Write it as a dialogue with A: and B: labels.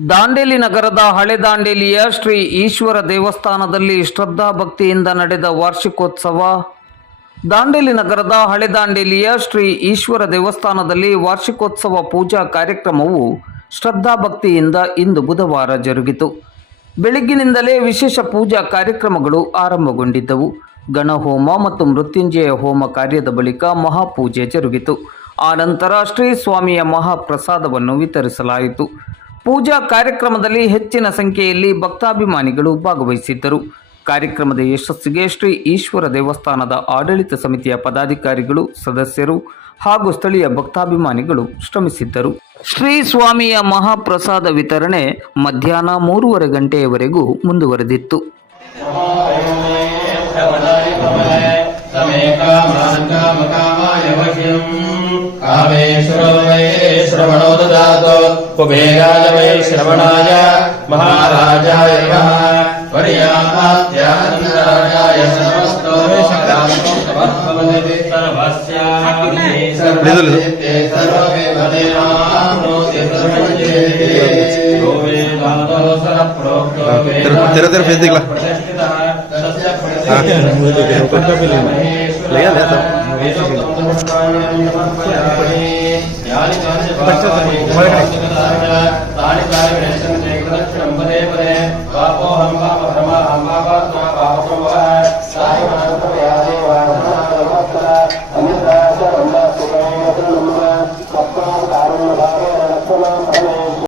A: ದಾಂಡೇಲಿ ನಗರದ ಹಳೆ ದಾಂಡೇಲಿಯ ಶ್ರೀ ಈಶ್ವರ ದೇವಸ್ಥಾನದಲ್ಲಿ ಶ್ರದ್ಧಾ ಭಕ್ತಿಯಿಂದ ನಡೆದ ವಾರ್ಷಿಕೋತ್ಸವ. ದಾಂಡೇಲಿ ನಗರದ ಹಳೆ ದಾಂಡೇಲಿಯ ಶ್ರೀ ಈಶ್ವರ ದೇವಸ್ಥಾನದಲ್ಲಿ ವಾರ್ಷಿಕೋತ್ಸವ ಪೂಜಾ ಕಾರ್ಯಕ್ರಮವು ಶ್ರದ್ಧಾ ಭಕ್ತಿಯಿಂದ ಇಂದು ಬುಧವಾರ ಜರುಗಿತು. ಬೆಳಗ್ಗಿನಿಂದಲೇ ವಿಶೇಷ ಪೂಜಾ ಕಾರ್ಯಕ್ರಮಗಳು ಆರಂಭಗೊಂಡಿದ್ದವು. ಗಣಹೋಮ ಮತ್ತು ಮೃತ್ಯುಂಜಯ ಹೋಮ ಕಾರ್ಯದ ಬಳಿಕ ಮಹಾಪೂಜೆ ಜರುಗಿತು. ಆನಂತರ ಶ್ರೀ ಸ್ವಾಮಿಯ ಮಹಾಪ್ರಸಾದವನ್ನು ವಿತರಿಸಲಾಯಿತು. ಪೂಜಾ ಕಾರ್ಯಕ್ರಮದಲ್ಲಿ ಹೆಚ್ಚಿನ ಸಂಖ್ಯೆಯಲ್ಲಿ ಭಕ್ತಾಭಿಮಾನಿಗಳು ಭಾಗವಹಿಸಿದ್ದರು. ಕಾರ್ಯಕ್ರಮದ ಯಶಸ್ಸಿಗೆ ಶ್ರೀ ಈಶ್ವರ ದೇವಸ್ಥಾನದ ಆಡಳಿತ ಸಮಿತಿಯ ಪದಾಧಿಕಾರಿಗಳು, ಸದಸ್ಯರು ಹಾಗೂ ಸ್ಥಳೀಯ ಭಕ್ತಾಭಿಮಾನಿಗಳು ಶ್ರಮಿಸಿದ್ದರು. ಶ್ರೀ ಸ್ವಾಮಿಯ ಮಹಾಪ್ರಸಾದ ವಿತರಣೆ ಮಧ್ಯಾಹ್ನ ಮೂರುವರೆ ಗಂಟೆಯವರೆಗೂ ಮುಂದುವರೆದಿತ್ತು.
B: कामेश्वरो वै श्रवणो ददातु कुबेराय वै श्रवणाय महाराजाय नमः पर्याप्त्यानन्दराजाय सर्वस्तो सर्वस्याग्ने सर्वदेते सर्वमेव देवाप्नोति सर्वजयते यो वेदान्तो सरप्रोक्तो
C: तेरा- तेरा- तेरा face दिखला।
B: प्रतिष्ठितः तस्य
C: हाँ।
B: లేదా లేదా Thank you.